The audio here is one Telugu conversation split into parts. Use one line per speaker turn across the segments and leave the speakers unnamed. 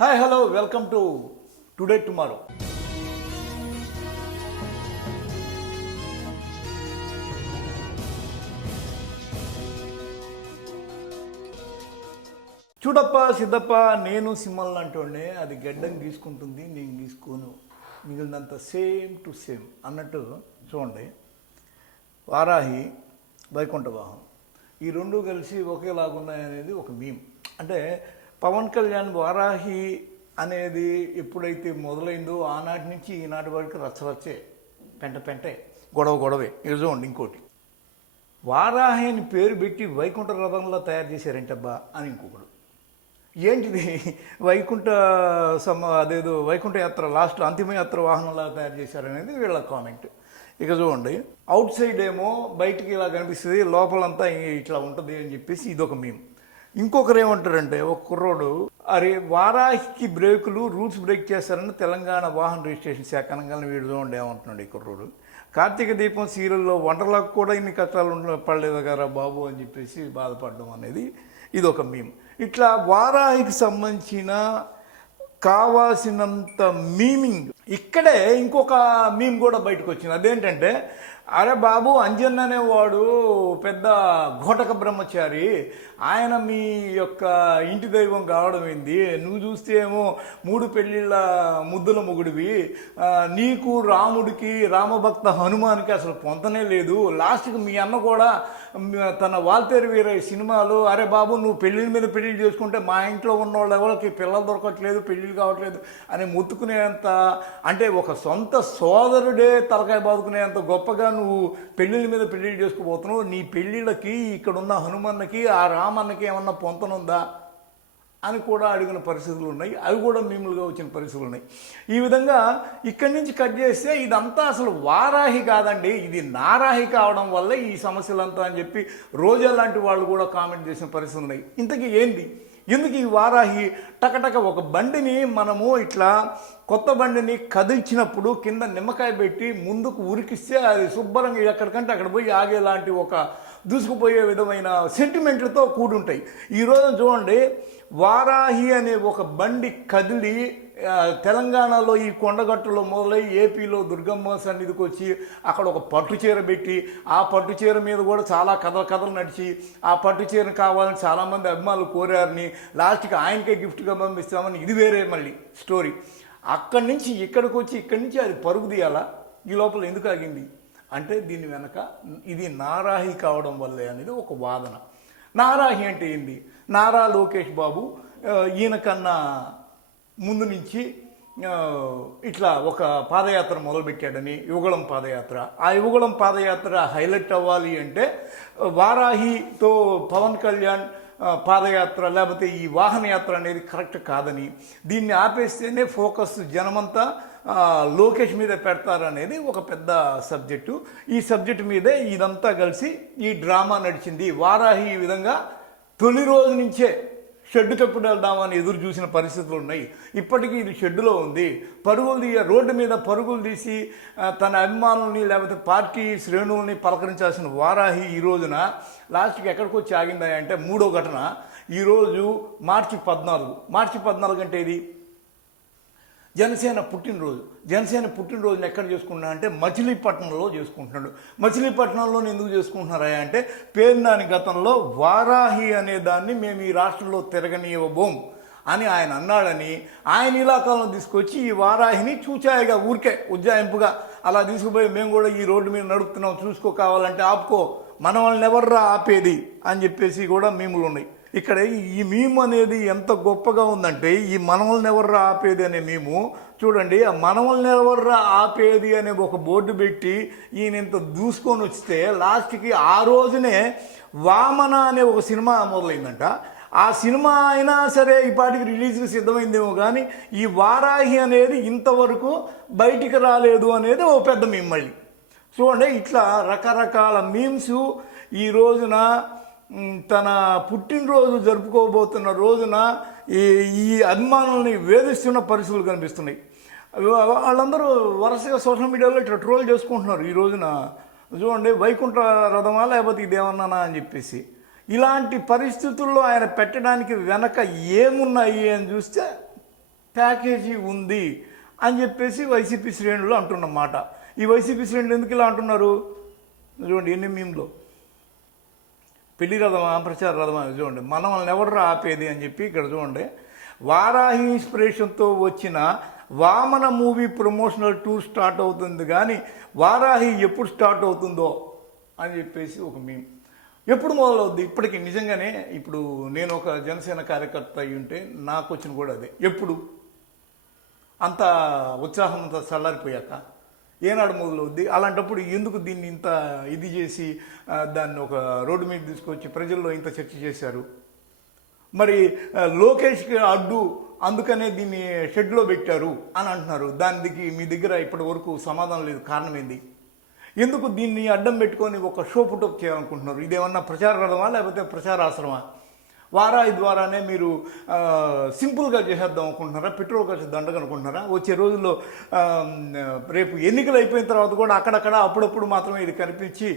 Hi hello welcome to today tomorrow చూడప్ప Siddappa నేను సింహల్ అంటుండే అది గడ్డం గీసుకుంటుంది నేను గీసుకోను. మిగిలినంత సేమ్ టు సేమ్ అన్నట్టు చూడండి. వారాహి వైకుంఠ వాహనం ఈ రెండు కలిసి ఒకేలాగున్నాయనేది ఒక మీమ్ అంటే పవన్ కళ్యాణ్ వారాహి అనేది ఎప్పుడైతే మొదలైందో ఆనాటి నుంచి ఈనాటి వరకు రచ్చరచ్చే పెంట పెంటే గొడవ గొడవే. ఇది చూడండి ఇంకోటి. వారాహి అని పేరు పెట్టి వైకుంఠ రథంలో తయారు చేశారంటబ్బా అని ఇంకొకడు. ఏంటిది? వైకుంఠ సమ అదేదో వైకుంఠ యాత్ర లాస్ట్ అంతిమ యాత్ర వాహనంలా తయారు చేశారనేది వీళ్ళ కామెంట్. ఇక చూడండి అవుట్ సైడ్ ఏమో బయటికి ఇలా కనిపిస్తుంది లోపలంతా ఇట్లా ఉంటుంది అని చెప్పేసి ఇదొక మేము ఇంకొకరు ఏమంటారంటే ఒక కుర్రోడు అరే వారాహికి బ్రేకులు రూల్స్ బ్రేక్ చేస్తారని తెలంగాణ వాహన రిజిస్ట్రేషన్ శాఖ అనగానే వీడు చూడండి ఏమంటున్నాడు ఈ కుర్రోడు. కార్తీక దీపం సీరియల్లో వంటలకు కూడా ఇన్ని కష్టాలు ఉండ పడలేదు కదా బాబు? అని చెప్పేసి బాధపడడం అనేది ఇది ఒక మీమ్. ఇట్లా వారాహికి సంబంధించిన కావాల్సినంత మీమింగ్ ఇక్కడే ఇంకొక మేము కూడా బయటకు వచ్చింది. అదేంటంటే అరే బాబు అంజన్ అనేవాడు పెద్ద ఘోటక బ్రహ్మచారి. ఆయన మీ యొక్క ఇంటి దైవం కావడం ఏంది? నువ్వు చూస్తే ఏమో మూడు పెళ్ళిళ్ళ ముద్దుల మొగుడివి. నీకు రాముడికి రామభక్త హనుమాన్కి అసలు పొంతనే లేదు. లాస్ట్కి మీ అన్న కూడా తన వాల్తేరు వీరే సినిమాలు అరే బాబు నువ్వు పెళ్ళిళ్ళ మీద పెళ్ళిళ్ళు చేసుకుంటే మా ఇంట్లో ఉన్న వాళ్ళ ఎవరికి పిల్లలు దొరకట్లేదు పెళ్ళిళ్ళు కావట్లేదు అని ముత్తుకునేంత అంటే ఒక సొంత సోదరుడే తలకాయ బాదుకునేంత గొప్పగా నువ్వు పెళ్ళిళ్ళ మీద పెళ్ళిళ్ళు చేసుకుపోతున్నావు. నీ పెళ్ళిళ్ళకి ఇక్కడున్న హనుమన్నకి ఆ రామన్నకి ఏమన్నా పొంతనుందా అని కూడా అడిగిన పరిస్థితులు ఉన్నాయి. అవి కూడా మీములుగా వచ్చిన పరిస్థితులు ఉన్నాయి. ఈ విధంగా ఇక్కడి నుంచి కట్ చేస్తే ఇదంతా అసలు వారాహి కాదండి. ఇది నారాహి కావడం వల్ల ఈ సమస్యలంతా అని చెప్పి రోజా లాంటి వాళ్ళు కూడా కామెంట్ చేసిన పరిస్థితులు ఉన్నాయి. ఇంతకీ ఏంది? ఎందుకు ఈ వారాహి టకటక ఒక బండిని మనము ఇట్లా కొత్త బండిని కదిల్చినప్పుడు కింద నిమ్మకాయ పెట్టి ముందుకు ఉరికిస్తే అది శుభ్రంగా ఎక్కడికంటే అక్కడ పోయి ఆగేలాంటి ఒక దూసుకుపోయే విధమైన సెంటిమెంట్లతో కూడుంటాయి. ఈరోజు చూడండి వారాహి అనే ఒక బండి కదిలి తెలంగాణలో ఈ కొండగట్టులో మొదలై ఏపీలో దుర్గమ్మ సన్నిధికి వచ్చి అక్కడ ఒక పట్టు చీర పెట్టి ఆ పట్టు చీర మీద కూడా చాలా కథలు కథలు నడిచి ఆ పట్టు చీర కావాలని చాలామంది అభిమానులు కోరారని లాస్ట్కి ఆయనకే గిఫ్ట్గా పంపిస్తామని ఇది వేరే మళ్ళీ స్టోరీ అక్కడి నుంచి ఇక్కడికి వచ్చి ఇక్కడి నుంచి అది పరుగు తీయాలా? ఈ లోపల ఎందుకు ఆగింది? అంటే దీని వెనక ఇది నారాహి కావడం వల్లే అనేది ఒక వాదన. నారాహి అంటే ఏంది? నారా లోకేష్ బాబు ఈయన కన్నా ముందు నుంచి ఇట్లా ఒక పాదయాత్ర మొదలుపెట్టాడని యువగళం పాదయాత్ర. ఆ యువగళం పాదయాత్ర హైలైట్ అవ్వాలి అంటే వారాహితో పవన్ కళ్యాణ్ పాదయాత్ర లేకపోతే ఈ వాహనయాత్ర అనేది కరెక్ట్ కాదని. దీన్ని ఆపేస్తేనే ఫోకస్ జనమంతా లోకేష్ మీద పెడతారనేది ఒక పెద్ద సబ్జెక్టు. ఈ సబ్జెక్టు మీదే ఇదంతా కలిసి ఈ డ్రామా నడిచింది. వారాహి ఈ విధంగా తొలి రోజు నుంచే షెడ్డు ఎప్పుడు వెళ్దామని ఎదురు చూసిన పరిస్థితులు ఉన్నాయి. ఇప్పటికీ ఇది షెడ్డులో ఉంది. పరుగులు తీయ రోడ్డు మీద పరుగులు తీసి తన అభిమానుల్ని లేకపోతే పార్టీ శ్రేణుల్ని పలకరించాల్సిన వారాహి ఈ రోజున లాస్ట్కి ఎక్కడికి వచ్చి ఆగిందా అంటే మూడో ఘటన. ఈరోజు మార్చి పద్నాలుగు. మార్చి పద్నాలుగు అంటే ఇది జనసేన పుట్టినరోజు. జనసేన పుట్టినరోజుని ఎక్కడ చేసుకుంటున్నా అంటే మచిలీపట్నంలో చేసుకుంటున్నాడు. మచిలీపట్నంలో ఎందుకు చేసుకుంటున్నారా అంటే పేర్నాని గతంలో వారాహి అనే దాన్ని మేము ఈ రాష్ట్రంలో తిరగనీయబోం అని ఆయన అన్నాడని ఆయన ఇలాకాలను తీసుకొచ్చి ఈ వారాహిని చూచాయిగా ఊరికే ఉజ్జాయింపుగా. అలా తీసుకుపోయి మేము కూడా ఈ రోడ్డు మీద నడుపుతున్నాం చూసుకో కావాలంటే ఆపుకో మన వాళ్ళని ఎవర్రా ఆపేది అని చెప్పేసి కూడా మీములు ఉన్నాయి ఇక్కడ ఈ మీము అనేది ఎంత గొప్పగా ఉందంటే ఈ మనవల్ని ఎవర్రా ఆపేది అనే మేము. చూడండి ఆ మనవల్ని ఎవర్రా ఆపేది అనే ఒక బోర్డు పెట్టి ఈయన ఇంత దూసుకొని వస్తే లాస్ట్కి ఆ రోజునే వామన అనే ఒక సినిమా మొదలైందంట. ఆ సినిమా అయినా సరే ఈ పాటికి రిలీజ్కి సిద్ధమైందేమో కానీ ఈ వారాహి అనేది ఇంతవరకు బయటికి రాలేదు అనేది ఓ పెద్ద మేము మళ్ళీ. చూడండి ఇట్లా రకరకాల మీమ్స్ ఈ రోజున తన పుట్టినరోజు జరుపుకోబోతున్న రోజున ఈ ఈ అభిమానుల్ని వేధిస్తున్న పరిస్థితులు కనిపిస్తున్నాయి. వాళ్ళందరూ వరుసగా సోషల్ మీడియాలో ఇట్లా ట్రోల్ చేసుకుంటున్నారు ఈ రోజున. చూడండి వైకుంఠ రథమా లేకపోతే ఇదేమన్నానా అని చెప్పేసి. ఇలాంటి పరిస్థితుల్లో ఆయన పెట్టడానికి వెనక ఏమున్నాయి అని చూస్తే ప్యాకేజీ ఉంది అని చెప్పేసి వైసీపీ శ్రేణులు అంటున్నమాట ఈ వైసీపీ శ్రేణులు ఎందుకు ఇలా అంటున్నారు? చూడండి ఎన్ని మీమ్లో. పెళ్ళి రథమా ప్రచార రథమా చూడండి. మనల్ని ఎవరు ఆపేది అని చెప్పి ఇక్కడ చూడండి. వారాహి ఇన్స్పిరేషన్తో వచ్చిన Vamana movie promotional tour start అవుతుంది కానీ వారాహి ఎప్పుడు స్టార్ట్ అవుతుందో అని చెప్పేసి ఒక మీ ఎప్పుడు మొదలవుద్ది? ఇప్పటికి నిజంగానే ఇప్పుడు నేను ఒక జనసేన కార్యకర్త అయి ఉంటే నాకు వచ్చిన కూడా అదే. ఎప్పుడు? అంత ఉత్సాహం అంతా చల్లారిపోయాక ఏనాడు మొదలవుద్ది? అలాంటప్పుడు ఎందుకు దీన్ని ఇంత ఇది చేసి దాన్ని ఒక రోడ్డు మీద తీసుకొచ్చి ప్రజల్లో ఇంత చర్చ చేశారు? మరి లోకేష్కి అడ్డు అందుకనే దీన్ని షెడ్లో పెట్టారు అని అంటున్నారు. దానికి మీ దగ్గర ఇప్పటి వరకు సమాధానం లేదు. కారణం ఏంది? ఎందుకు దీన్ని అడ్డం పెట్టుకొని ఒక షో పుటప్ చేయాలనుకుంటున్నారు? ఇదేమన్నా ప్రచార రథమా లేకపోతే ప్రచారాశ్రమా? వారాయి ద్వారానే మీరు సింపుల్గా చేసేద్దాం అనుకుంటున్నారా? పెట్రోల్ ఖర్చు దండగ అనుకుంటున్నారా? వచ్చే రోజుల్లో రేపు ఎన్నికలు అయిపోయిన తర్వాత కూడా అక్కడక్కడ అప్పుడప్పుడు మాత్రమే ఇది కనిపించి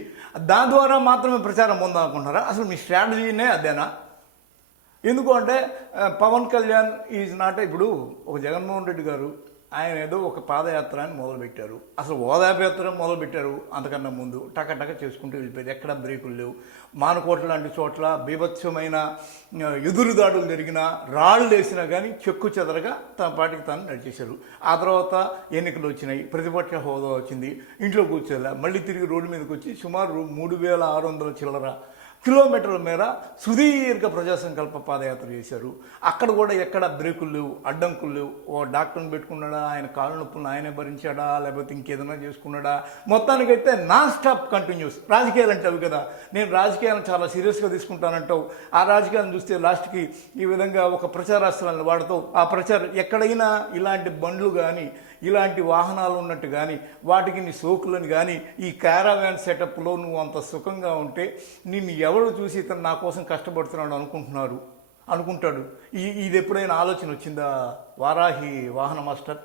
దాని ద్వారా మాత్రమే ప్రచారం పొందామనుకుంటున్నారా అసలు మీ స్ట్రాటజీనే అదేనా? ఎందుకు అంటే పవన్ కళ్యాణ్ ఈజ్ నాట్ ఇప్పుడు ఒక జగన్మోహన్ రెడ్డి గారు ఆయన ఏదో ఒక పాదయాత్ర అని మొదలుపెట్టారు. అసలు ఓదాపయాత్ర మొదలుపెట్టారు అంతకన్నా ముందు. టక టక చేసుకుంటూ వెళ్ళిపోయింది ఎక్కడ బ్రేకులు లేవు. మానకోట లాంటి చోట్ల బీభత్సమైన ఎదురుదాడులు జరిగినా రాళ్ళు వేసినా కానీ చెక్కు చెదరగా తన పాటికి తాను నడిచేశారు. ఆ తర్వాత ఎన్నికలు వచ్చినాయి. ప్రతిపక్ష హోదా వచ్చింది. ఇంట్లో కూర్చోలే. మళ్ళీ తిరిగి రోడ్డు మీదకి వచ్చి సుమారు మూడు వేల ఆరు వందల చిల్లర కిలోమీటర్ల మేర సుదీర్ఘ ప్రజాసంకల్ప పాదయాత్ర చేశారు. అక్కడ కూడా ఎక్కడ బ్రేకులు లేవు అడ్డంకులు లేవు. ఓ డాక్టర్ని పెట్టుకున్నాడా? ఆయన కాళ్ళ నొప్పులను ఆయనే భరించాడా? లేకపోతే ఇంకేదైనా చేసుకున్నాడా? మొత్తానికైతే నాన్ స్టాప్ కంటిన్యూస్ రాజకీయాలు అంటే అవి కదా. నేను రాజకీయాలను చాలా సీరియస్గా తీసుకుంటానంటావు. ఆ రాజకీయాలను చూస్తే లాస్ట్కి ఈ విధంగా ఒక ప్రచారాస్త్రాలను వాడతావు. ఆ ప్రచారం ఎక్కడైనా ఇలాంటి బండ్లు కానీ ఇలాంటి వాహనాలు ఉన్నట్టు కానీ వాటికి నీ సోకులను కానీ ఈ క్యారావ్యాన్ సెటప్లో నువ్వు అంత సుఖంగా ఉంటే నిన్ను ఎవరు చూసి ఇతను నా కోసం కష్టపడుతున్నాడు అనుకుంటున్నారు? అనుకుంటాడు. ఈ ఇది ఎప్పుడైనా ఆలోచన వచ్చిందా? వారాహి వాహన మాస్టర్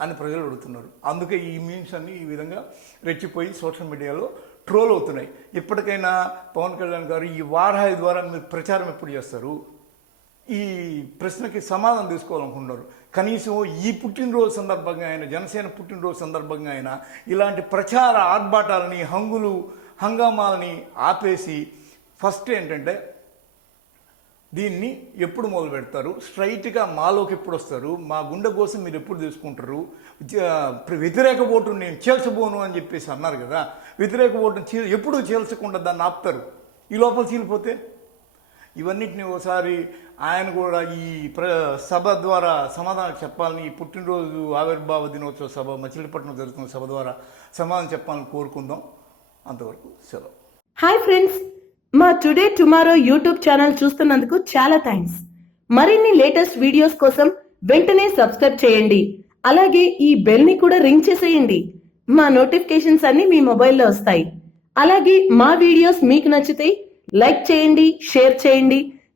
అని ప్రజలు అడుగుతున్నారు. అందుకే ఈ మీమ్స్ అన్ని ఈ విధంగా రెచ్చిపోయి సోషల్ మీడియాలో ట్రోల్ అవుతున్నాయి. ఇప్పటికైనా పవన్ కళ్యాణ్ గారు ఈ వారాహి ద్వారా మీరు ప్రచారం ఎప్పుడు చేస్తారు? ఈ ప్రశ్నకి సమాధానం తీసుకోవాలనుకుంటున్నారు. కనీసం ఈ పుట్టినరోజు సందర్భంగా ఆయన జనసేన పుట్టినరోజు సందర్భంగా ఆయన ఇలాంటి ప్రచార ఆర్భాటాలని హంగులు హంగామాలని ఆపేసి ఫస్ట్ ఏంటంటే దీన్ని ఎప్పుడు మొదలు పెడతారు? స్ట్రైట్గా మాలోకి ఎప్పుడు వస్తారు? మా గుండె కోసం మీరు ఎప్పుడు తీసుకుంటారు? వ్యతిరేక ఓటును నేను చేల్చబోను అని చెప్పేసి అన్నారు కదా. వ్యతిరేక ఓటును చీ ఎప్పుడు చేల్చకుండా దాన్ని ఆపుతారు? ఈ లోపల చీలిపోతే? ఇవన్నిటిని ఒకసారి ఆయన కూడా ఈ ప్ర సభ ద్వారా సమాధానం చెప్పాలని పుట్టినరోజు ఆవిర్భావ దినోత్సవ సభ మచిలీపట్నం జరుగుతున్న సభ ద్వారా సమాధానం చెప్పాలని కోరుకుందాం. అంతవరకు సెలవు.
హాయ్ ఫ్రెండ్స్ మా టుడే టుమారో యూట్యూబ్ ఛానల్ చూస్తున్నందుకు చాలా థ్యాంక్స్ మరిన్ని లేటెస్ట్ వీడియోస్ కోసం వెంటనే సబ్స్క్రైబ్ చేయండి. అలాగే ఈ బెల్ని కూడా రింగ్ చేసేయండి. మా నోటిఫికేషన్స్ అన్ని మీ మొబైల్లో వస్తాయి. అలాగే మా వీడియోస్ మీకు నచ్చితే లైక్ చేయండి షేర్ చేయండి.